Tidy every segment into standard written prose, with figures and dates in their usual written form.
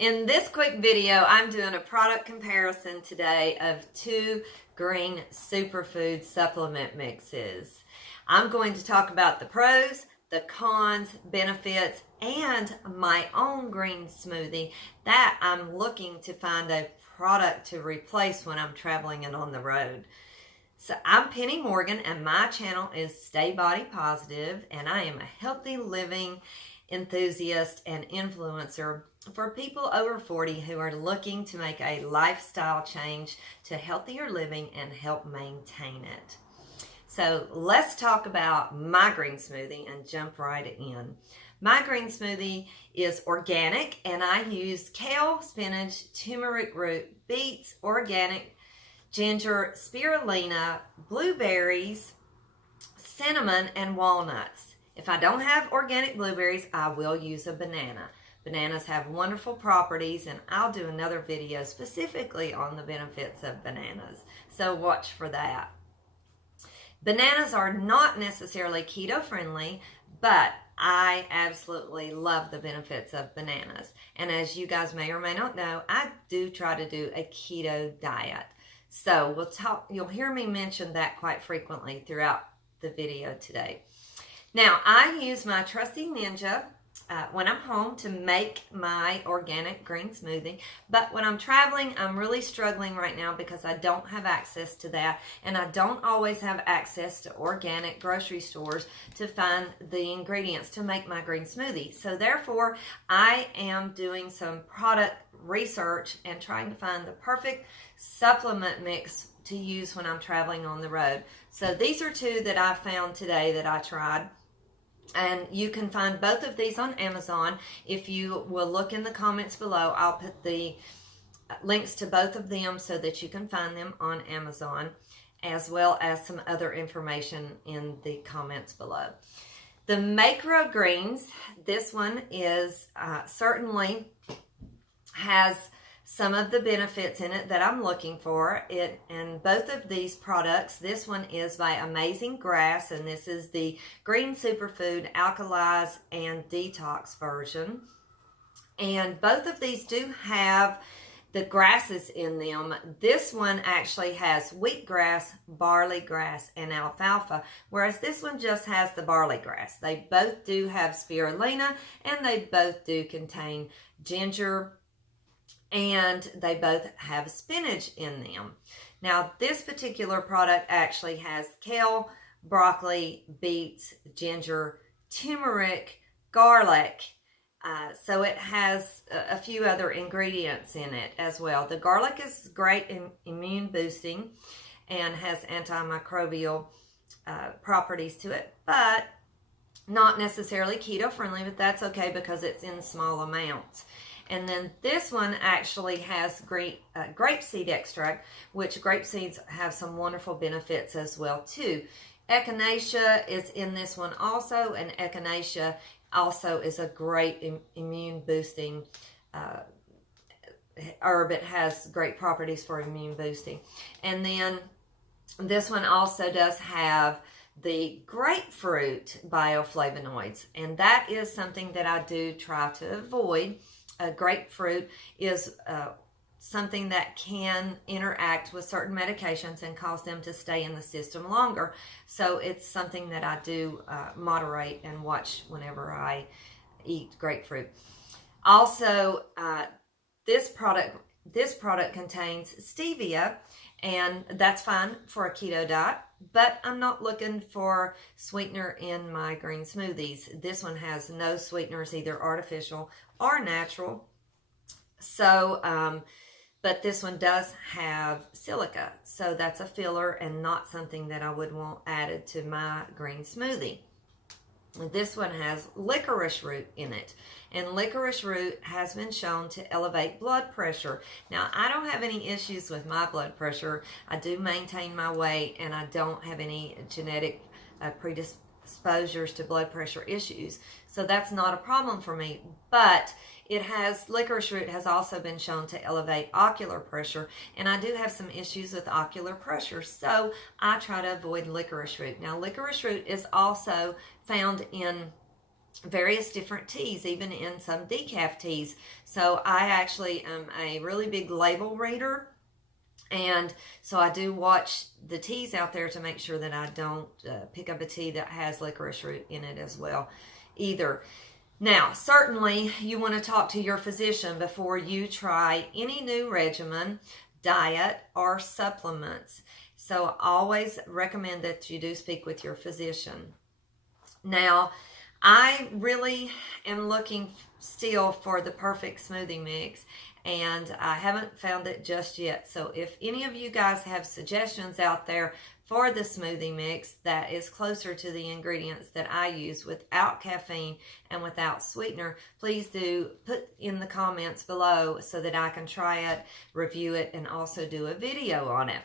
In this quick video, I'm doing a product comparison today of 2 Green Superfood supplement mixes. I'm going to talk about the pros, the cons, benefits, and my own green smoothie that I'm looking to find a product to replace when I'm traveling and on the road. So I'm Penny Morgan and my channel is Stay Body Positive, and I am a healthy living enthusiast and influencer for people over 40 who are looking to make a lifestyle change to healthier living and help maintain it. So let's talk about my green smoothie and jump right in. My green smoothie is organic and I use kale, spinach, turmeric root, beets, organic, ginger, spirulina, blueberries, cinnamon, and walnuts. If I don't have organic blueberries, I will use a banana. Bananas have wonderful properties, and I'll do another video specifically on the benefits of bananas, so watch for that. Bananas are not necessarily keto friendly, but I absolutely love the benefits of bananas. And as you guys may or may not know, I do try to do a keto diet. So you'll hear me mention that quite frequently throughout the video today. Now, I use my trusty Ninja when I'm home to make my organic green smoothie, but when I'm traveling, I'm really struggling right now because I don't have access to that, and I don't always have access to organic grocery stores to find the ingredients to make my green smoothie. So therefore, I am doing some product research and trying to find the perfect supplement mix to use when I'm traveling on the road. So these are 2 that I found today that I tried. And you can find both of these on Amazon. If you will look in the comments below, I'll put the links to both of them so that you can find them on Amazon, as well as some other information in the comments below. The Microgreens, this one is certainly has some of the benefits in it that I'm looking for. And both of these products, this one is by Amazing Grass, and this is the Green Superfood Alkalize and Detox version. And both of these do have the grasses in them. This one actually has wheatgrass, barley grass, and alfalfa, whereas this one just has the barley grass. They both do have spirulina, and they both do contain ginger, and they both have spinach in them. Now, this particular product actually has kale, broccoli, beets, ginger, turmeric, garlic. So it has a few other ingredients in it as well. The garlic is great in immune boosting and has antimicrobial properties to it, but not necessarily keto friendly, but that's okay because it's in small amounts. And then this one actually has grapeseed extract, which grape seeds have some wonderful benefits as well too. Echinacea is in this one also, and echinacea also is a great immune boosting herb. It has great properties for immune boosting. And then this one also does have the grapefruit bioflavonoids, and that is something that I do try to avoid. Grapefruit is something that can interact with certain medications and cause them to stay in the system longer. So it's something that I do moderate and watch whenever I eat grapefruit. Also, this product contains stevia, and that's fine for a keto diet, but I'm not looking for sweetener in my green smoothies. This one has no sweeteners, either artificial or natural. So, but this one does have silica, so that's a filler and not something that I would want added to my green smoothie. This one has licorice root in it, and licorice root has been shown to elevate blood pressure. Now, I don't have any issues with my blood pressure. I do maintain my weight, and I don't have any genetic predisposures to blood pressure issues, so that's not a problem for me. But licorice root has also been shown to elevate ocular pressure, and I do have some issues with ocular pressure, so I try to avoid licorice root. Now, licorice root is also found in various different teas, even in some decaf teas. So I actually am a really big label reader, and so I do watch the teas out there to make sure that I don't pick up a tea that has licorice root in it as well either. Now, certainly you want to talk to your physician before you try any new regimen, diet, or supplements. So I always recommend that you do speak with your physician. Now, I really am looking still for the perfect smoothie mix, and I haven't found it just yet. So if any of you guys have suggestions out there for the smoothie mix that is closer to the ingredients that I use without caffeine and without sweetener, please do put in the comments below so that I can try it, review it, and also do a video on it.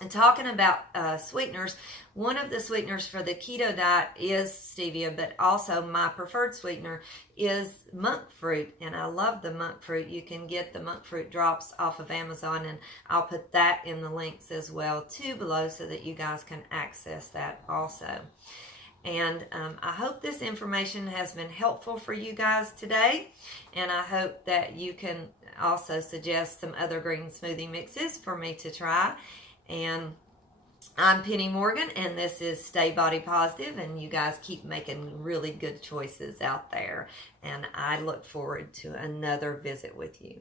And talking about sweeteners, one of the sweeteners for the keto diet is stevia, but also my preferred sweetener is monk fruit, and I love the monk fruit. You can get the monk fruit drops off of Amazon, and I'll put that in the links as well too below so that you guys can access that also. And I hope this information has been helpful for you guys today, and I hope that you can also suggest some other green smoothie mixes for me to try. And I'm Penny Morgan, and this is Stay Body Positive, and you guys keep making really good choices out there, and I look forward to another visit with you.